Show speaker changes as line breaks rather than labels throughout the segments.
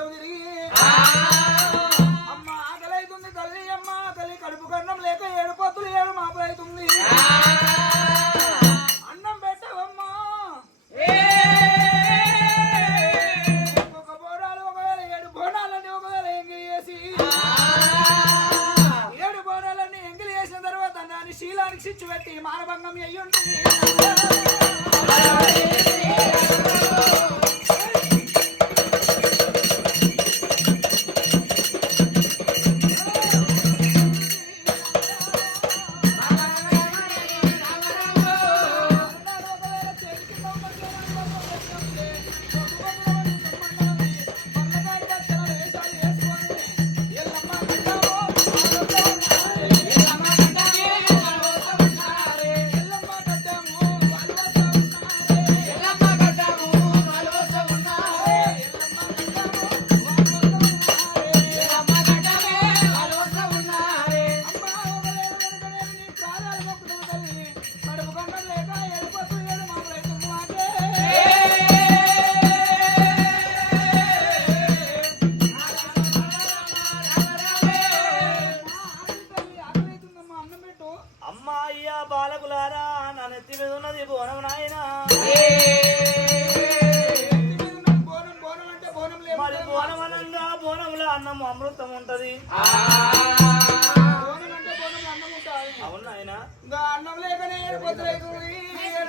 తిరిగి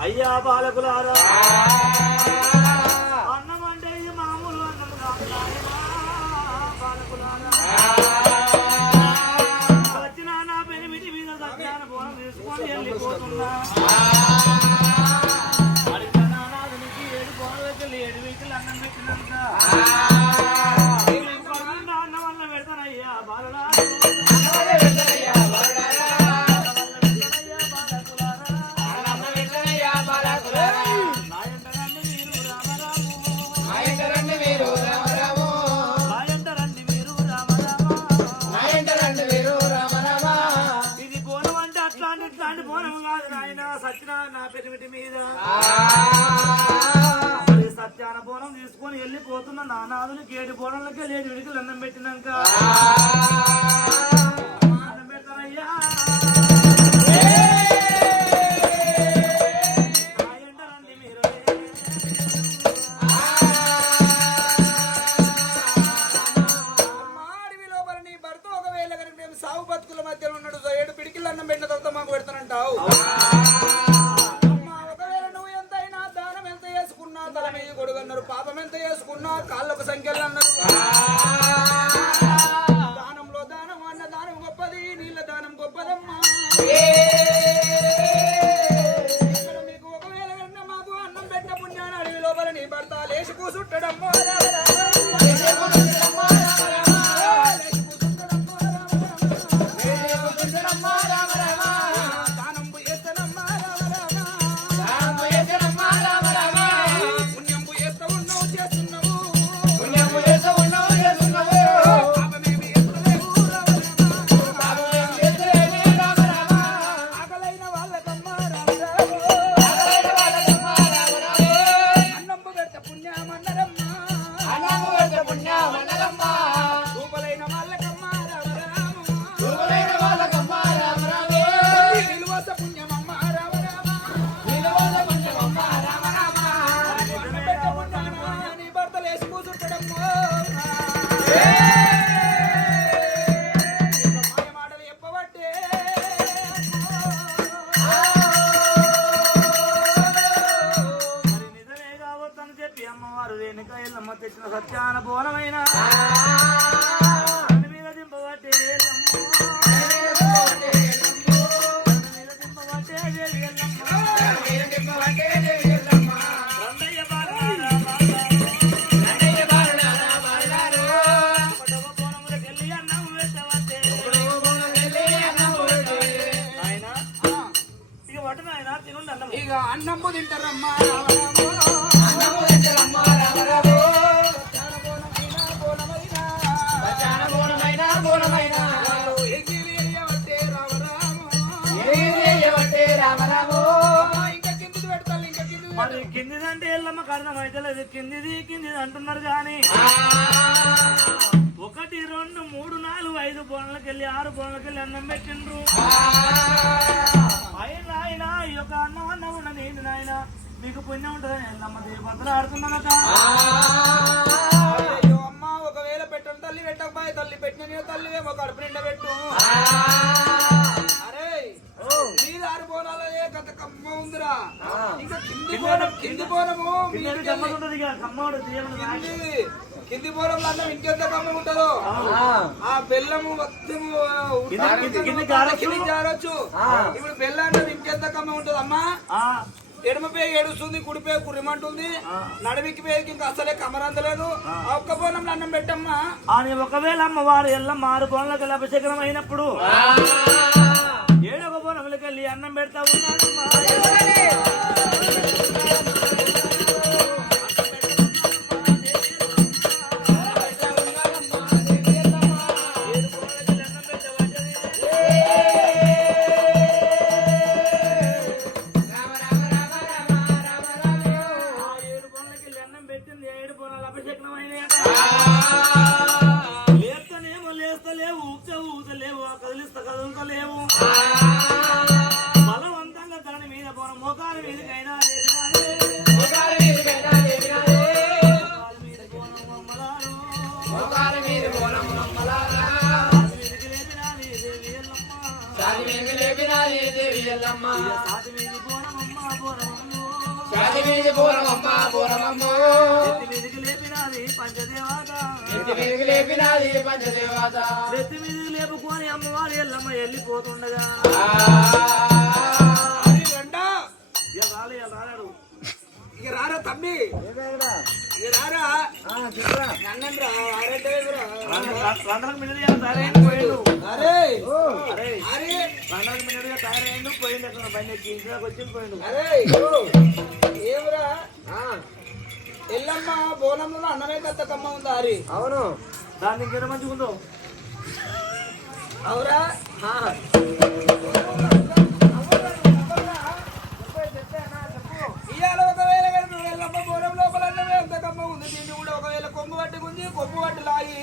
అయ్యా బాలకులారా.
కిందిదంటే ఎల్లమ్మ కర్ణం అయితే కిందిది కిందిది అంటున్నారు కానీ ఒకటి రెండు మూడు నాలుగు ఐదు బోన్లకెళ్ళి ఆరు బోన్లకెళ్ళి అన్నం పెట్టిండ్రు. అయినా ఈ యొక్క అన్నం అన్న మీకు పుణ్యం ఉంటుంది ఎల్లమ్మ దేవతలు ఆడుతున్నానట
అయ్యో అమ్మ ఒకవేళ పెట్టను తల్లి పెట్టకపోయి తల్లి పెట్టిన నీ తల్లివేమో కడుపు నిండా పెట్టు. అరే మీద ఆరు బోనాలే కథ కమ్మ ఉందిరా. ఇంకా కింది బోనం కింది
నాయన.
కింది బోనంలో అన్నం ఇంకెంత కమ్మ ఉంటుందో? ఆ. బెల్లము మొత్తము
కింది- జారొచ్చు.
ఇప్పుడు బెల్లం ఇంకెంత కమ్మ ఉంటుంది అమ్మా
ఆ,
ఎడమ పేరు ఏడుస్తుంది కుడి పేరు కురిమంటుంది నడిమికి పేరుకి ఇంకా అసలే కమరందలేదు ఆ. ఒక్క బోనంలో అన్నం పెట్టమ్మా.
అని ఒకవేళ అమ్మవారు ఎల్లమ్మ ఆరు బోన్లకి అభిషేకం అయినప్పుడు ఏడవ బోనములకి వెళ్ళి అన్నం పెడతా ఉన్నాడమ్మా కదులుతలేవు. బలవంతంగా దాని మీద పోన. మోకాల మీదకైనా లేపినాది పంచదేవాత. వెళ్ళిపోతుండగా. ఇక
రారా తమ్మి? ఇక రారా? రా.
రంధ్రం మిన్నడిగా తయారైంది పోయిండు.
అరే
అరే.
అరే
రంధ్రం మిన్నడిగా తయారైండు పోయిండు అక్కడ బండి ఎక్కి ఇంటికి వచ్చి పోయిండు.
అరే ఏమురా? ఎల్లమ్మ బోనంలో అన్నమే కత్త కమ్మ ఉందా హరి
అవును. దాన్ని ఇంకేదో మంచిగా ఉందో
అవురా? ఇవాళ ఒకవేళ కనుక నువ్వు ఎల్లమ్మ బోనం లోపల ఎంత కమ్మ ఉంది. దీన్ని కూడా ఒకవేళ కొమ్ము పట్టుకుంది కొమ్ము పట్టు లాగి.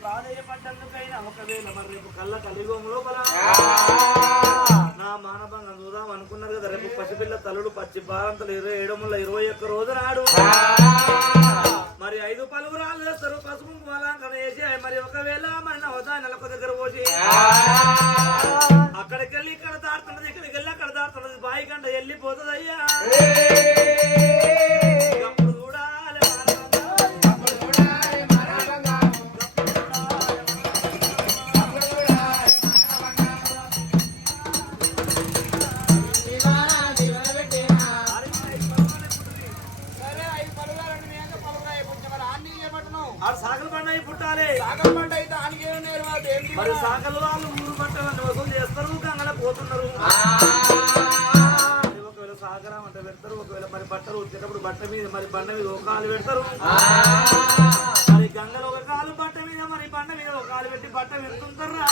ప్రాధాన్యపడ్డందుకైనా ఒకవేళ మరి రేపు కళ్ళ కలిగోం లోపల నా మానభంగం చూద్దాం అనుకున్నారు కదా రేపు పసిపిల్ల తల్లుడు పచ్చి బారంతలు ఇరవై ఏడు ముళ్ళ ఇరవై ఒక్క రోజు నాడు మరి ఐదు పలుగురాలు చేస్తారు పసుపు వేసి మరి ఒకవేళ మరి నా వద్ద నెలకు దగ్గర పోసి అక్కడికి వెళ్ళి ఇక్కడ దాడుతున్నది ఇక్కడికి వెళ్ళి అక్కడ దాడుతున్నది బాయి గంట వెళ్ళిపోతుంది అయ్యా
మరి
సాగలు
వాళ్ళు
ఊరు పట్టాలని వసూలు చేస్తారు కంగళ పోతున్నారు. ఒకవేళ సాగరం అంటే పెడతారు ఒకవేళ మరి బట్టలు వచ్చేటప్పుడు బట్ట మీద మరి బండ మీద ఒక కాలు పెడతారు. మరి గంగలో ఒక కాలు బట్ట మీద మరి బండ మీద ఒక కాలు పెట్టి బట్ట పెడుతుంటారా